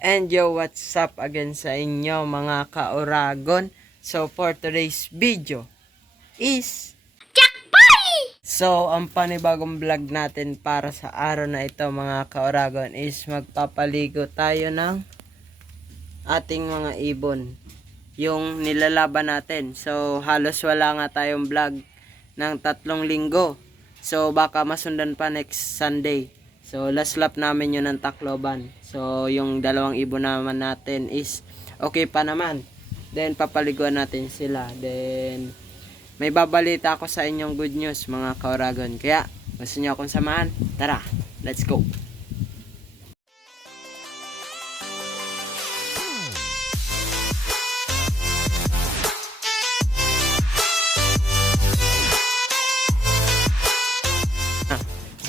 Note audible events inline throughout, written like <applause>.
And yo, what's up again sa inyo mga kaoragon? So for today's video is So, ang panibagong vlog natin para sa araw na ito mga kaoragon is magpapaligo tayo ng ating mga ibon. Yung nilalaban natin. So, halos wala nga tayong vlog ng tatlong linggo. So, baka masundan pa next Sunday. So, last lap namin yun ng Tacloban. So, yung dalawang ibon naman natin is okay pa naman. Then, papaliguan natin sila. Then, may babalita ako sa inyong good news mga kaoragon. Kaya, gusto niyo akong samahan? Tara, let's go!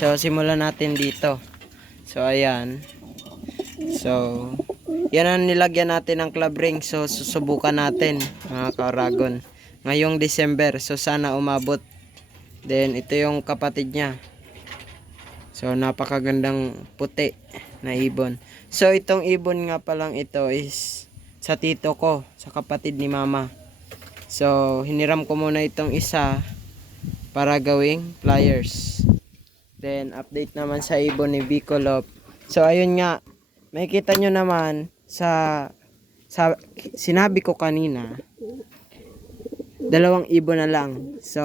So, simulan natin dito. So, ayan. So, yan ang nilagyan natin ng club ring. So, susubukan natin, mga kaoragon. Ngayong December. So, sana umabot. Then, ito yung kapatid niya. So, napakagandang puti na ibon. So, itong ibon nga palang ito is sa tito ko, sa kapatid ni mama. So, hiniram ko muna itong isa para gawing pliers. Then, update naman sa ibon ni Bicolop. So, ayun nga. Makikita nyo naman sa, sa sinabi ko kanina, dalawang ibon na lang. So,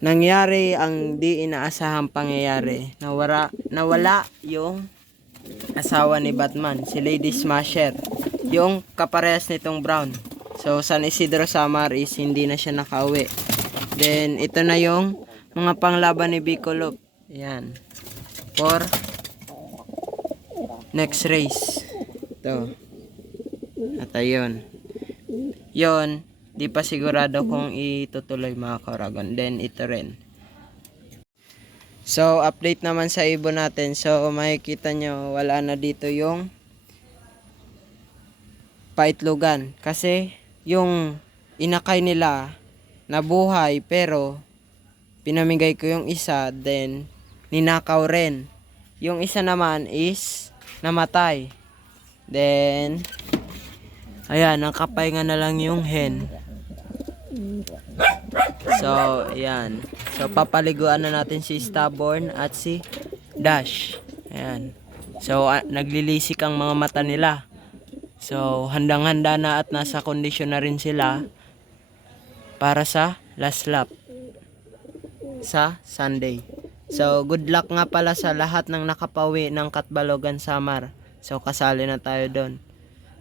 nangyari ang di inaasahang pangyayari. Nawala, nawala yung asawa ni Batman, si Lady Smasher. Yung kaparehas nitong Brown. So, San Isidro Samar is hindi na siya nakauwi. Then, ito na yung mga panglaban ni Bicolop. Yan. For next race. Ito. At ayun. Yon, di pa sigurado kung itutuloy mga kauragon. Then, ito rin. So, update naman sa ibon natin. So, makikita nyo, wala na dito yung paitlugan. Kasi, yung inakay nila, nabuhay, pero, pinamigay ko yung isa, then, ninakaw rin. Yung isa naman is, namatay. Then, ayan, nakapahinga na lang yung hen. So, ayan. So, papaliguan na natin si Stubborn at si Dash. Ayan. So, ah, naglilisik ang mga mata nila. So, handang-handa na at nasa kondisyon na rin sila para sa last lap sa Sunday. So, good luck nga pala sa lahat ng nakapawi ng Katbalogan Samar. So, kasali na tayo doon.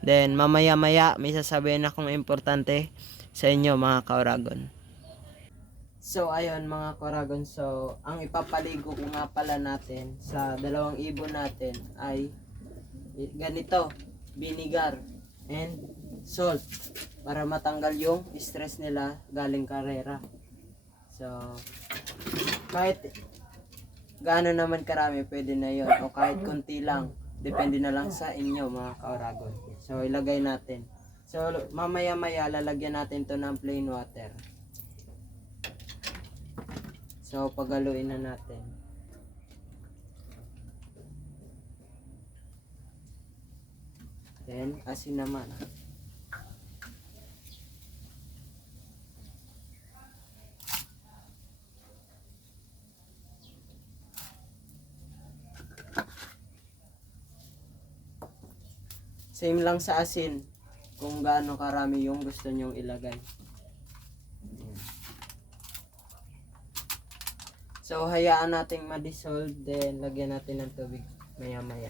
Then, mamaya-maya, may sasabihin akong importante sa inyo mga kauragon. So, ayun mga kauragon. So, ang ipapaligo ko nga pala natin sa dalawang ibon natin ay ganito, vinegar and salt para matanggal yung stress nila galing karera. So, kahit gaano naman karami, pwede na yon O kahit konti lang, depende na lang sa inyo mga kauragon. So, ilagay natin. So, mamaya-maya, lalagyan natin to ng plain water. So, pagaluin na natin. Then, asin naman. Same lang sa asin kung gaano karami yung gusto nyong ilagay. So, hayaan nating ma-dissolve, then lagyan natin ng tubig maya-maya.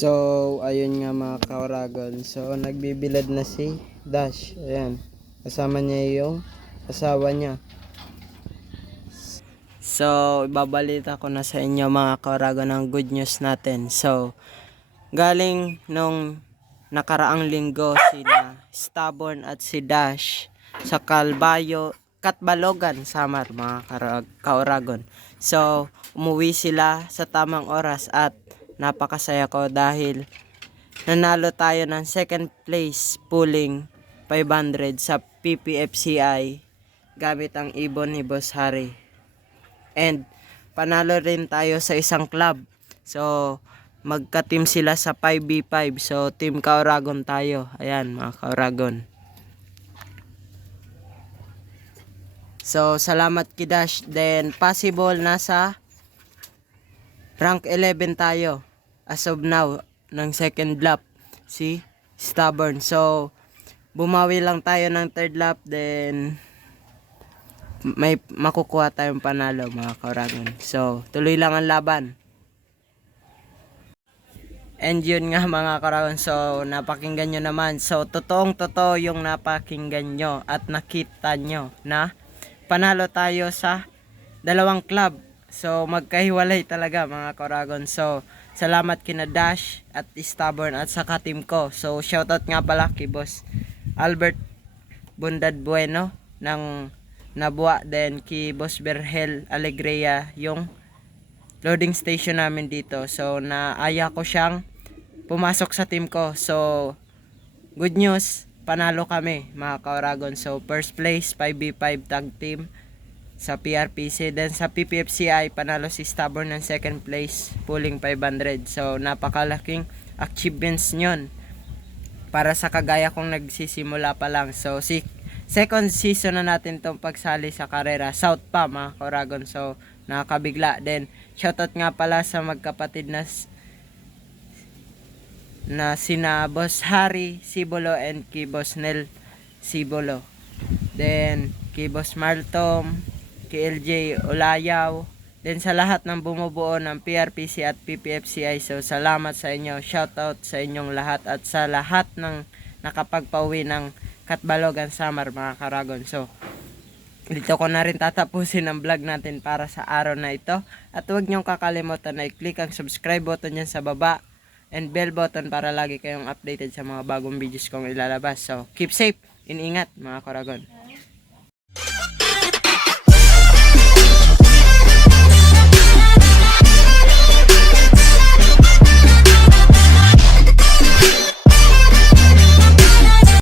So, ayun nga mga kauragon. So, nagbibilad na si Dash. Ayan. Kasama niya yung asawa niya. So, ibabalita ko na sa inyo mga kauragon ng good news natin. So, galing nung nakaraang linggo sina Stubborn at si Dash sa Calbayo, Katbalogan, Samar mga kauragon. So, umuwi sila sa tamang oras at napakasaya ko dahil nanalo tayo ng second place pulling 500 sa PPFCI gamit ang ibon ni Boss Harry. And panalo rin tayo sa isang club. So, magka-team sila sa 5v5. So, Team Kauragon tayo. Ayan, mga Kauragon. So, salamat Kidash. Then, possible nasa rank 11 tayo as of now ng second lap si Stubborn. So, bumawi lang tayo ng third lap then may makukuha tayong panalo mga kauragon. So, tuloy lang ang laban. And yun nga <laughs> mga kauragon. So, napakinggan nyo naman. So, totoong totoo yung napakinggan nyo at nakita nyo na panalo tayo sa dalawang club. So, magkahiwalay talaga mga kauragon. So, salamat kina Dash at Stubborn at saka team ko. So, shoutout nga pala kay Boss Albert Bundad Bueno ng Nabua then kay Boss Berhel Alegria yung loading station namin dito. So naaya ko siyang pumasok sa team ko. So good news, panalo kami mga Kauragon. So first place 5v5 tag team sa PRPC. Then sa PPFCI panalo si Stubborn ng second place pulling 500. So napakalaking achievements nyon para sa kagaya kong nagsisimula pa lang. So, si second season na natin tong pagsali sa karera. South pa, mga Coragon. So, nakakabigla. Then, shoutout nga pala sa magkapatid na na sina Boss Harry Sibolo and kay Boss Nel Sibolo. Then, kay Boss Martom, kay LJ Olayaw, Then sa lahat ng bumubuo ng PRPC at PPFCI, so salamat sa inyo. Shoutout sa inyong lahat at sa lahat ng nakapagpauwi ng Katbalogan Summer mga Karagon. So dito ko na rin tatapusin ang vlog natin para sa araw na ito. At huwag niyong kakalimutan na i-click ang subscribe button dyan sa baba and bell button para lagi kayong updated sa mga bagong videos kong ilalabas. So keep safe, iningat mga Karagon.